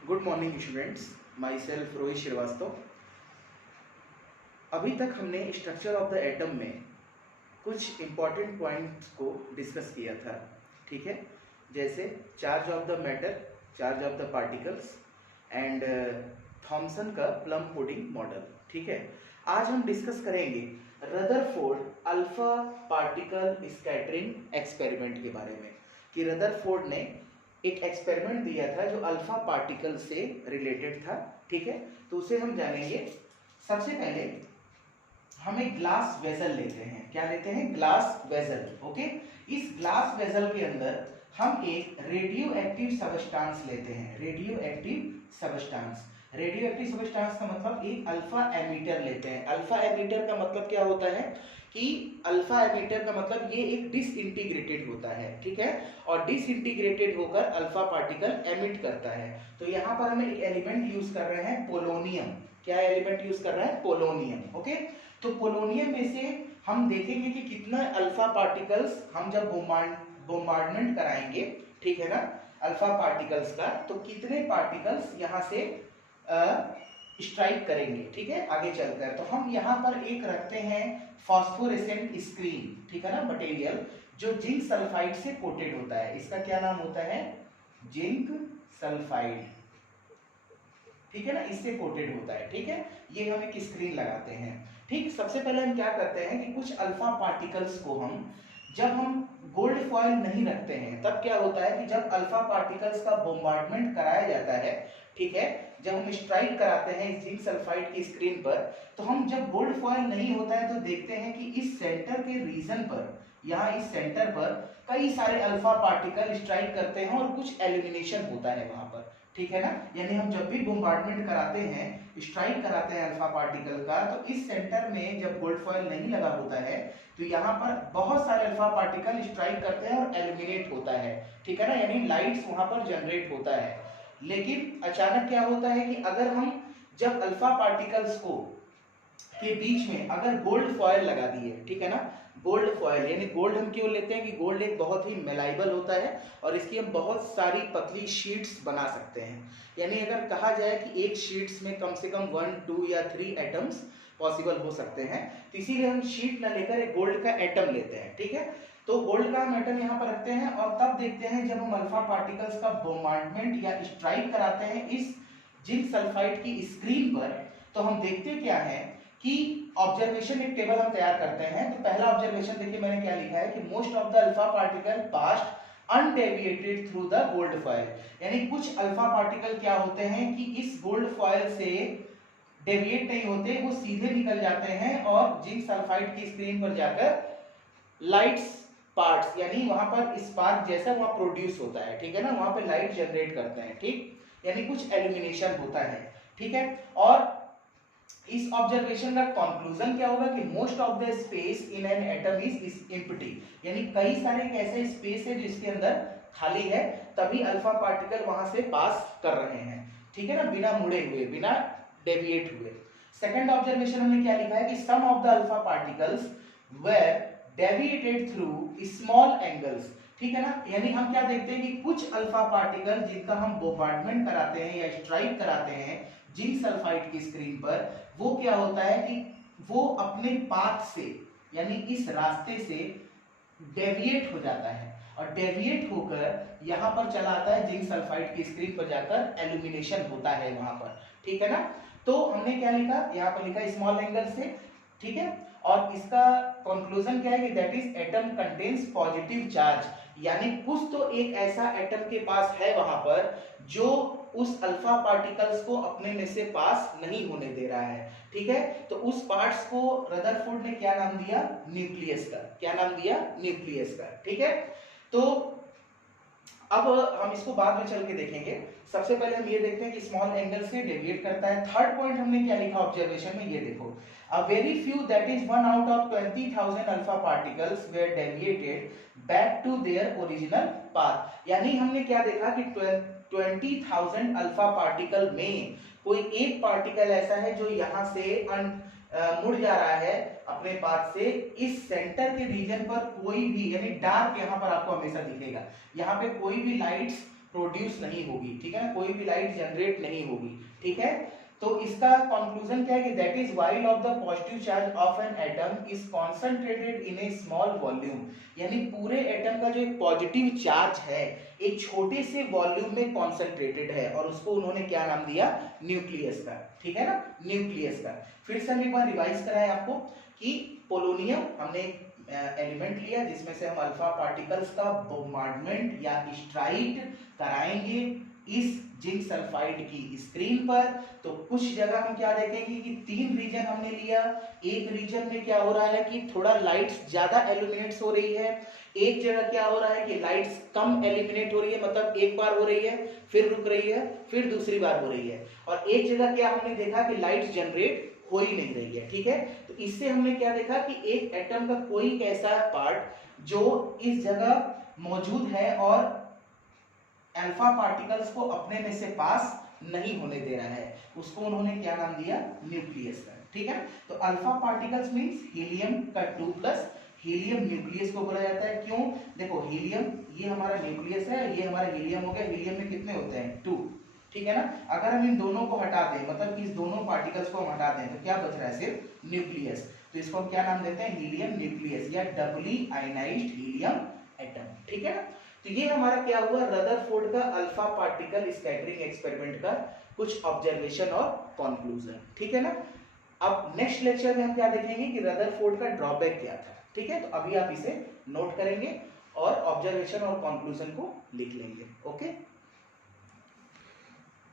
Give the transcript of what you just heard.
Good morning students, my self Rohit Shrivastava. अभी तक हमने स्ट्रक्चर ऑफ द एटम में कुछ इम्पॉर्टेंट पॉइंट्स को डिस्कस किया था। ठीक है, जैसे charge of the matter, charge of the particles and Thomson का प्लम पुडिंग मॉडल। ठीक है, आज हम डिस्कस करेंगे Rutherford alpha particle scattering experiment के बारे में कि रदरफोर्ड ने एक एक्सपेरिमेंट दिया था जो अल्फा पार्टिकल से रिलेटेड था। ठीक है, तो उसे हम जानेंगे। सबसे पहले हम एक ग्लास वेसल लेते हैं। क्या लेते हैं? Glass vessel. ओके, इस ग्लास वेसल के अंदर हम एक रेडियो एक्टिव सबस्टांस लेते हैं। Radio active substance, radio active substance का मतलब एक अल्फा एमिटर लेते हैं। अल्फा एमिटर का मतलब क्या होता है कि अल्फा एमिटर का मतलब ये एक डिसइंटीग्रेटेड होता है। ठीक है, और डिसइंटीग्रेटेड होकर अल्फा पार्टिकल एमिट करता है। तो यहाँ पर हम एक एलिमेंट यूज कर रहे हैं, पोलोनियम। क्या एलिमेंट यूज कर रहे हैं? पोलोनियम। ओके, तो पोलोनियम में से हम देखेंगे कि कितना अल्फा पार्टिकल्स हम जब बोmbardment कराएंगे, ठीक है ना, अल्फा पार्टिकल्स का, तो कितने पार्टिकल्स यहाँ से स्ट्राइक करेंगे। ठीक है, आगे चलकर तो हम यहाँ पर एक रखते हैं फॉस्फोरेसेंट स्क्रीन। ठीक है ना, मटेरियल जो जिंक सल्फाइड से कोटेड होता है। इसका क्या नाम होता है? Zinc sulphide. ठीक है ना, इससे कोटेड होता है। ठीक है, ये हम एक स्क्रीन लगाते हैं। ठीक, सबसे पहले हम क्या करते हैं कि कुछ अल्फा पार्टिकल्स को जब हम गोल्ड फॉयल नहीं रखते हैं, तब क्या होता है कि जब अल्फा पार्टिकल्स का बोmbardment कराया जाता है, ठीक है, जब हम स्ट्राइक कराते हैं इस जिंक सल्फाइड की स्क्रीन पर, तो हम जब गोल्ड फॉयल नहीं होता है तो देखते हैं कि इस सेंटर के रीजन पर, यहाँ इस सेंटर पर कई सारे अल्फा पार्टिकल स्ट्राइक करते हैं और कुछ एलिमिनेशन होता है वहां पर। ठीक है ना, यानी हम जब भी बोmbardment कराते हैं, स्ट्राइक कराते हैं अल्फा पार्टिकल का, तो इस सेंटर में जब गोल्ड फॉयल नहीं लगा होता है तो यहाँ पर बहुत सारे अल्फा पार्टिकल स्ट्राइक करते हैं और एलिमिनेट होता है। ठीक है ना, यानी लाइट्स वहां पर जनरेट होता है। लेकिन अचानक क्या होता है कि अगर हम जब अल्फा पार्टिकल्स को के बीच में अगर गोल्ड फॉयल लगा दिए, ठीक है ना, गोल्ड फॉयल, यानी गोल्ड हम क्यों लेते हैं कि गोल्ड एक बहुत ही मेलाइबल होता है और इसकी हम बहुत सारी पतली शीट्स बना सकते हैं। यानी अगर कहा जाए कि एक शीट्स में कम से कम 1, 2 या 3 एटम्स पॉसिबल हो सकते हैं, तो इसीलिए हम शीट ना लेकर एक गोल्ड का एटम लेते हैं। ठीक है, तो गोल्ड का हम एटम यहाँ पर रखते हैं और तब देखते हैं जब हम अल्फा पार्टिकल्स का बोmbardment या स्ट्राइक कराते हैं इस जिंक सल्फाइड की स्क्रीन पर, तो हम देखते क्या है कि ऑब्जर्वेशन एक टेबल हम तैयार करते हैं। तो पहला ऑब्जर्वेशन देखिए मैंने क्या लिखा है कि most of the alpha particle passed undeviated through the gold foil. यानी कुछ अल्फा पार्टिकल क्या होते हैं कि इस गोल्ड फॉयल से डेविएट नहीं होते, वो सीधे निकल जाते हैं और जिंक सल्फाइड की स्क्रीन पर जाकर लाइट्स पार्ट्स, यानी वहां पर स्पार्क जैसा वहां प्रोड्यूस होता है। ठीक है ना, वहां पे लाइट जनरेट करते हैं। ठीक, यानी कुछ एल्यूमिनेशन होता है। ठीक है, और इस ऑब्जर्वेशन का कंक्लूजन क्या होगा कि most of the space in an atom is empty, यानी कई सारे ऐसे स्पेस है जिसके अंदर खाली है, तभी अल्फा पार्टिकल वहां से पास कर रहे हैं। ठीक है ना, बिना मुड़े हुए, बिना डेविएट हुए। सेकंड ऑब्जर्वेशन हमने क्या लिखा है कि some of the alpha particles were deviated through small angles. ठीक है ना, यानी हम क्या देखते हैं कि कुछ अल्फा पार्टिकल जिनका हम बोmbardment कराते हैं या स्ट्राइक कराते हैं जिंक सल्फाइड की स्क्रीन पर, वो क्या होता है कि वो अपने पाथ से, यानी इस रास्ते से डेविएट हो जाता है और डेविएट होकर यहाँ पर चला आता है जिंक सल्फाइड की स्क्रीन पर जाकर एल्यूमिनेशन होता है वहां पर। ठीक है ना, तो हमने क्या लिखा, यहाँ पर लिखा स्मॉल एंगल से। ठीक है, और इसका कंक्लूजन क्या है कि that is atom contains positive charge, यानी कुछ तो एक ऐसा एटम के पास है वहां पर जो उस अल्फा पार्टिकल्स को अपने में से पास नहीं होने दे रहा है। ठीक है, तो उस पार्ट्स को रदरफोर्ड ने क्या नाम दिया? न्यूक्लियस का। क्या नाम दिया? न्यूक्लियस का। ठीक है, तो अब हम इसको बाद में चल के देखेंगे। सबसे पहले हम ये देखते हैं कि स्मॉल एंगल से डेविएट करता है। थर्ड पॉइंट हमने क्या लिखा ऑब्जर्वेशन में, ये देखो, a very few, that is 1 out of 20,000 alpha particles were deviated back to their original path। यानी हमने क्या देखा कि 20,000 अल्फा पार्टिकल में कोई एक पार्टिकल ऐसा है जो यहाँ से मुड़ जा रहा है अपने पाथ से। इस सेंटर के रीजन पर कोई भी, यानी डार्क यहाँ पर आपको हमेशा दिखेगा, यहाँ पे कोई भी लाइट्स प्रोड्यूस नहीं होगी, ठीक है ना, कोई भी लाइट जनरेट नहीं होगी, ठीक है। तो इसका कंक्लूजन क्या है कि that is while of the positive charge of an atom is concentrated in A small volume, यानी पूरे एटम का जो एक पॉजिटिव चार्ज है एक छोटे से वॉल्यूम में कॉन्सेंट्रेटेड है, और उसको उन्होंने क्या नाम दिया, न्यूक्लियस का, ठीक है ना, न्यूक्लियस का। फिर से हम एक बार रिवाइज कराएं आपको कि पोलोनियम हमने एलिमेंट लिया जिसमें से हम अल्फा पार्टिकल्स का बोmbardment या स्ट्राइक कराएंगे इस जिंक सल्फाइड की स्क्रीन पर। तो कुछ जगह हम क्या देखेंगे कि 3 रीजन हमने लिया, एक रीजन में क्या हो रहा है कि थोड़ा लाइट्स ज्यादा एल्यूमिनेट्स हो रही है, एक जगह क्या हो रहा है कि लाइट्स कम एलिमिनेट हो रही है, मतलब एक बार हो रही है फिर रुक रही है फिर दूसरी बार हो रही है, और एक जगह क्या हमने देखा कि लाइट्स जनरेट हो ही नहीं रही है, ठीक है। तो इससे हमने क्या देखा कि एक एटम का कोई ऐसा पार्ट जो इस जगह मौजूद है और अल्फा पार्टिकल्स को अपने में से पास नहीं होने दे रहा है, उसको उन्होंने क्या नाम दिया, न्यूक्लियस का, ठीक है। तो अल्फा पार्टिकल्स मींस हीलियम का 2+, हीलियम न्यूक्लियस को बोला जाता है, क्यों, देखो हीलियम ये हमारा न्यूक्लियस है, ये हमारा हीलियम हो गया, हीलियम में कितने होते हैं 2, ठीक है ना। अगर हम इन दोनों को हटा दें, मतलब इस दोनों पार्टिकल्स को हम हटा दें तो क्या बच रहा है, सिर्फ न्यूक्लियस, तो इसको हम क्या नाम देते हैं, हीलियम न्यूक्लियस या डबली आयनाइज्ड हीलियम एटम, ठीक है ना। तो ये हमारा क्या हुआ, रदरफोर्ड का अल्फा पार्टिकल स्कैटरिंग एक्सपेरिमेंट का कुछ ऑब्जर्वेशन और कंक्लूजन, ठीक है ना। अब नेक्स्ट लेक्चर में हम क्या देखेंगे कि रदरफोर्ड का ड्रॉबैक क्या था, ठीक है। तो अभी आप इसे नोट करेंगे और ऑब्जर्वेशन और कंक्लूजन को लिख लेंगे, ओके।